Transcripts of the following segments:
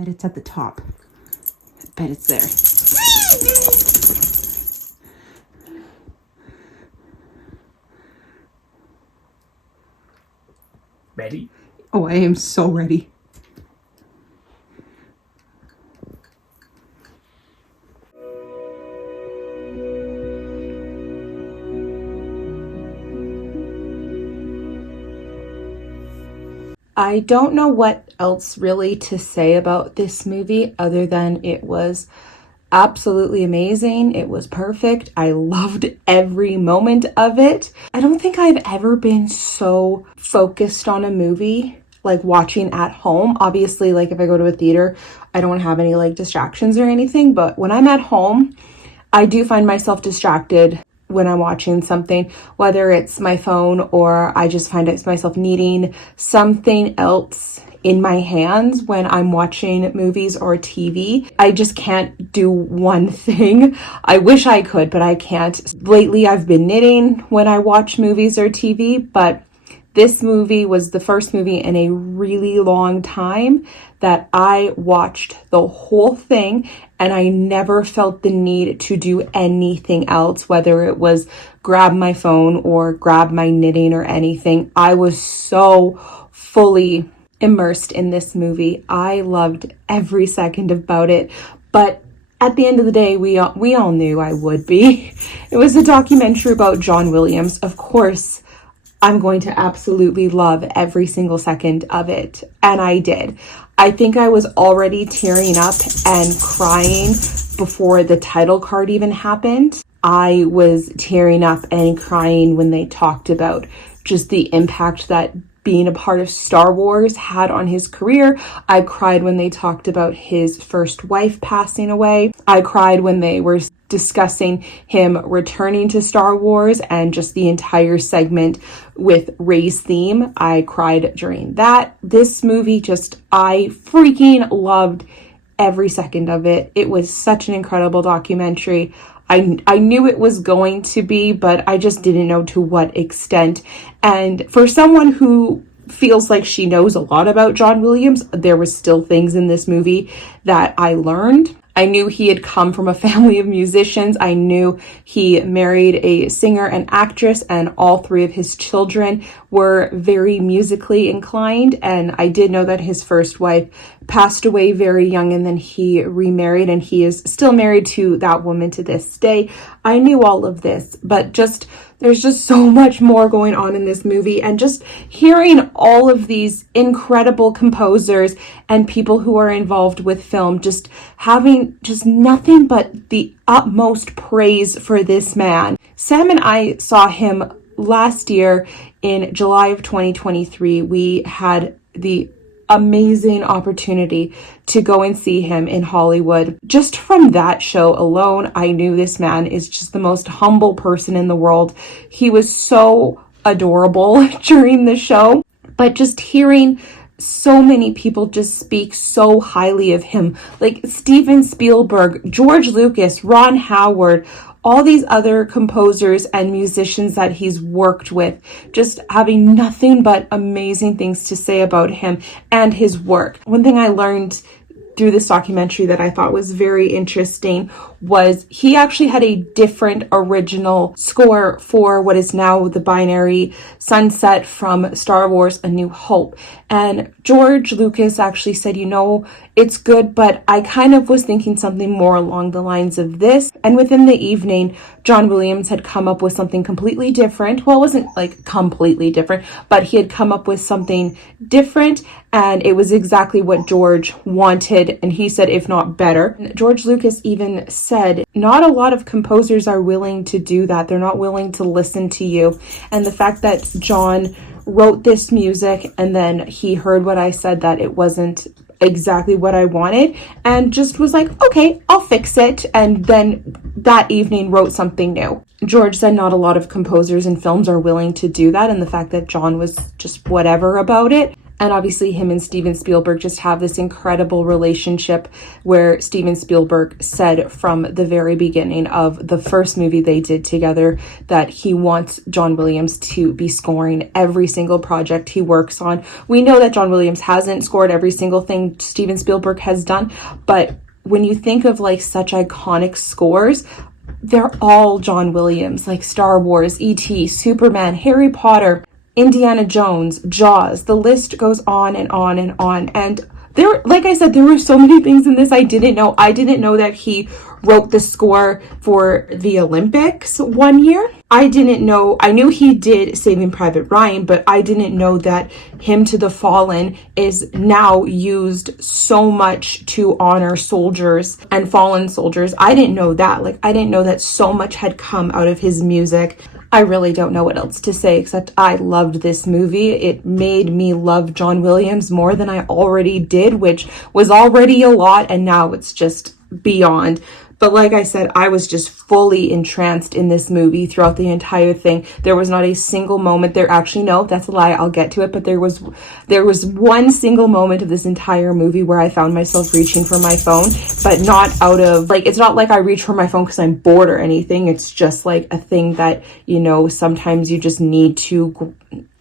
bet it's at the top. I bet it's there. Ready? Oh, I am so ready. I don't know what else really to say about this movie other than it was absolutely amazing. It was perfect. I loved every moment of it. I don't think I've ever been so focused on a movie like watching at home. Obviously, like if I go to a theater, I don't have any like distractions or anything, but when I'm at home, I do find myself distracted when I'm watching something, whether it's my phone or I just find myself needing something else in my hands when I'm watching movies or TV. I just can't do one thing. I wish I could, but I can't. Lately, I've been knitting when I watch movies or TV, but this movie was the first movie in a really long time that I watched the whole thing and I never felt the need to do anything else, whether it was grab my phone or grab my knitting or anything. I was so fully immersed in this movie. I loved every second about it, but at the end of the day, we all knew I would be. It was a documentary about John Williams. Of course, I'm going to absolutely love every single second of it. And I did. I think I was already tearing up and crying before the title card even happened. I was tearing up and crying when they talked about just the impact that being a part of Star Wars had on his career. I cried when they talked about his first wife passing away. I cried when they were discussing him returning to Star Wars and just the entire segment with Rey's theme. I cried during that. This movie I freaking loved every second of it. It was such an incredible documentary. I knew it was going to be, but I just didn't know to what extent. And for someone who feels like she knows a lot about John Williams, there was still things in this movie that I learned. I knew he had come from a family of musicians. I knew he married a singer and actress, and all three of his children were very musically inclined. And I did know that his first wife passed away very young, and then he remarried, and he is still married to that woman to this day. I knew all of this, but there's just so much more going on in this movie, and just hearing all of these incredible composers and people who are involved with film, just having just nothing but the utmost praise for this man. Sam and I saw him last year in July of 2023. We had the amazing opportunity to go and see him in Hollywood. Just from that show alone, I knew this man is just the most humble person in the world. He was so adorable during the show, but just hearing so many people just speak so highly of him, like Steven Spielberg, George Lucas, Ron Howard, all these other composers and musicians that he's worked with, just having nothing but amazing things to say about him and his work. One thing I learned through this documentary that I thought was very interesting was he actually had a different original score for what is now the binary sunset from Star Wars A New Hope. And George Lucas actually said, it's good, but I kind of was thinking something more along the lines of this. And within the evening, John Williams had come up with something completely different. Well, it wasn't like completely different, but he had come up with something different, and it was exactly what George wanted. And he said, if not better. George Lucas even said, not a lot of composers are willing to do that. They're not willing to listen to you. And the fact that John wrote this music and then he heard what I said, that it wasn't exactly what I wanted, and just was like, okay, I'll fix it. And then that evening wrote something new. George said not a lot of composers and films are willing to do that. And the fact that John was just whatever about it. And obviously him and Steven Spielberg just have this incredible relationship where Steven Spielberg said from the very beginning of the first movie they did together that he wants John Williams to be scoring every single project he works on. We know that John Williams hasn't scored every single thing Steven Spielberg has done, but when you think of like such iconic scores, they're all John Williams, like Star Wars, E.T., Superman, Harry Potter, Indiana Jones, Jaws. The list goes on and on and on. And there, like I said, there were so many things in this I didn't know. I didn't know that he wrote the score for the Olympics one year. I didn't know, I knew he did Saving Private Ryan, but I didn't know that Hymn to the Fallen is now used so much to honor soldiers and fallen soldiers. I didn't know that. Like, I didn't know that so much had come out of his music. I really don't know what else to say except I loved this movie. It made me love John Williams more than I already did, which was already a lot, and now it's just beyond. But like I said, I was just fully entranced in this movie throughout the entire thing. There was not a single moment there. Actually, no, that's a lie. I'll get to it. But there was one single moment of this entire movie where I found myself reaching for my phone, but not out of, like, it's not like I reach for my phone because I'm bored or anything. It's just like a thing that, you know, sometimes you just need to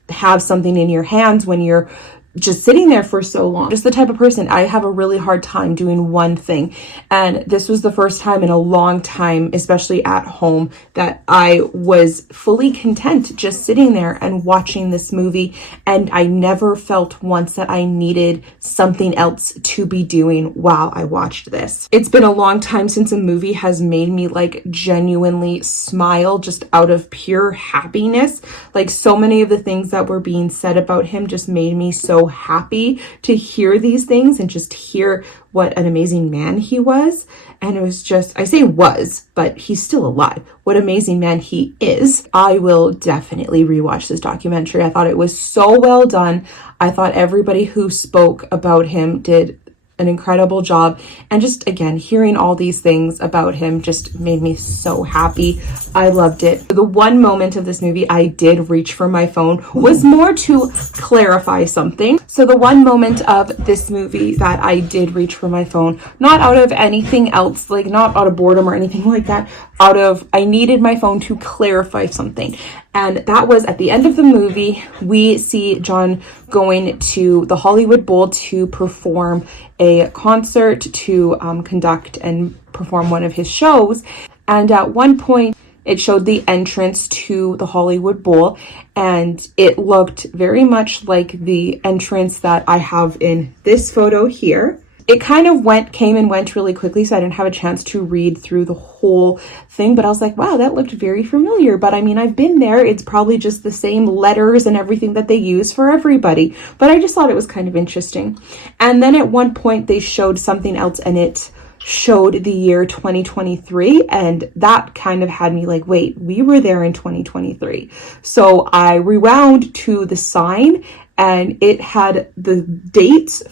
have something in your hands when you're just sitting there for so long. Just the type of person, I have a really hard time doing one thing. And this was the first time in a long time, especially at home, that I was fully content just sitting there and watching this movie. And I never felt once that I needed something else to be doing while I watched this. It's been a long time since a movie has made me like genuinely smile just out of pure happiness. Like, so many of the things that were being said about him just made me so happy to hear these things and just hear what an amazing man he was. And it was just, I say was, but he's still alive. What amazing man he is. I will definitely rewatch this documentary. I thought it was so well done. I thought everybody who spoke about him did an incredible job. And just, again, hearing all these things about him just made me so happy. I loved it. The one moment of this movie I did reach for my phone was more to clarify something. So the one moment of this movie that I did reach for my phone, not out of anything else, like not out of boredom or anything like that, out of, I needed my phone to clarify something. And that was at the end of the movie. We see John going to the Hollywood Bowl to perform a concert, to conduct and perform one of his shows. And at one point, it showed the entrance to the Hollywood Bowl, and it looked very much like the entrance that I have in this photo here. It kind of came and went really quickly, so I didn't have a chance to read through the whole thing, but I was like, wow, that looked very familiar. But I mean, I've been there. It's probably just the same letters and everything that they use for everybody. But I just thought it was kind of interesting. And then at one point they showed something else, and it showed the year 2023, and that kind of had me like, wait, we were there in 2023. So I rewound to the sign, and it had the dates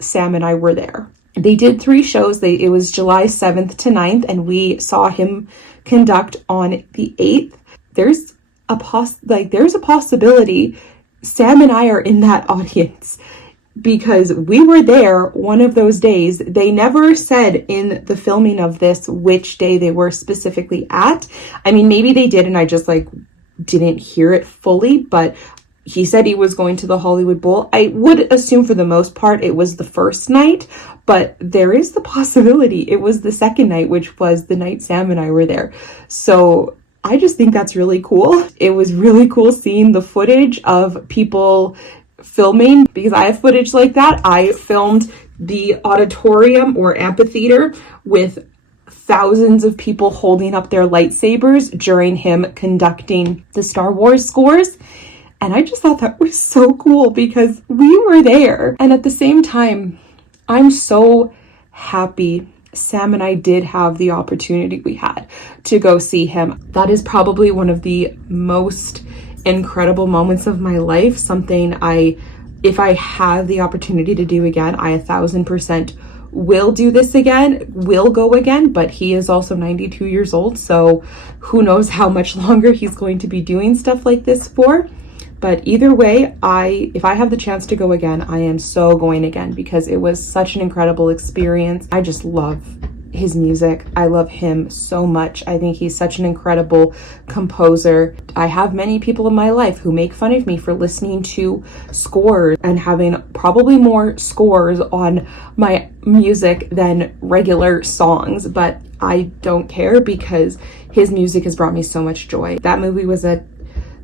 Sam and I were there. They did 3 shows. It was July 7th to 9th, and we saw him conduct on the 8th. There's a possibility Sam and I are in that audience, because we were there one of those days. They never said in the filming of this which day they were specifically at. I mean, maybe they did and I just like didn't hear it fully, but he said he was going to the Hollywood Bowl. I would assume for the most part it was the first night, but there is the possibility it was the second night, which was the night Sam and I were there. So I just think that's really cool. It was really cool seeing the footage of people filming, because I have footage like that. I filmed the auditorium or amphitheater with thousands of people holding up their lightsabers during him conducting the Star Wars scores. And I just thought that was so cool because we were there. And at the same time, I'm so happy Sam and I did have the opportunity we had to go see him. That is probably one of the most incredible moments of my life. Something if I have the opportunity to do again, I 1000% will do this again, will go again. But he is also 92 years old, so who knows how much longer he's going to be doing stuff like this for. But either way, if I have the chance to go again, I am so going again because it was such an incredible experience. I just love his music. I love him so much. I think he's such an incredible composer. I have many people in my life who make fun of me for listening to scores and having probably more scores on my music than regular songs, but I don't care because his music has brought me so much joy. That movie was a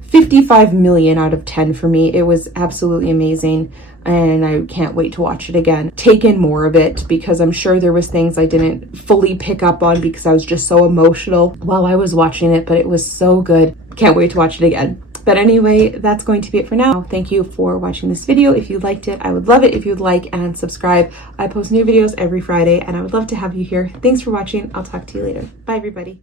55 million out of 10 for me. It was absolutely amazing, and I can't wait to watch it again. Take in more of it because I'm sure there was things I didn't fully pick up on because I was just so emotional while I was watching it, but it was so good. Can't wait to watch it again. But anyway, that's going to be it for now. Thank you for watching this video. If you liked it, I would love it if you'd like and subscribe. I post new videos every Friday, and I would love to have you here. Thanks for watching. I'll talk to you later. Bye, everybody.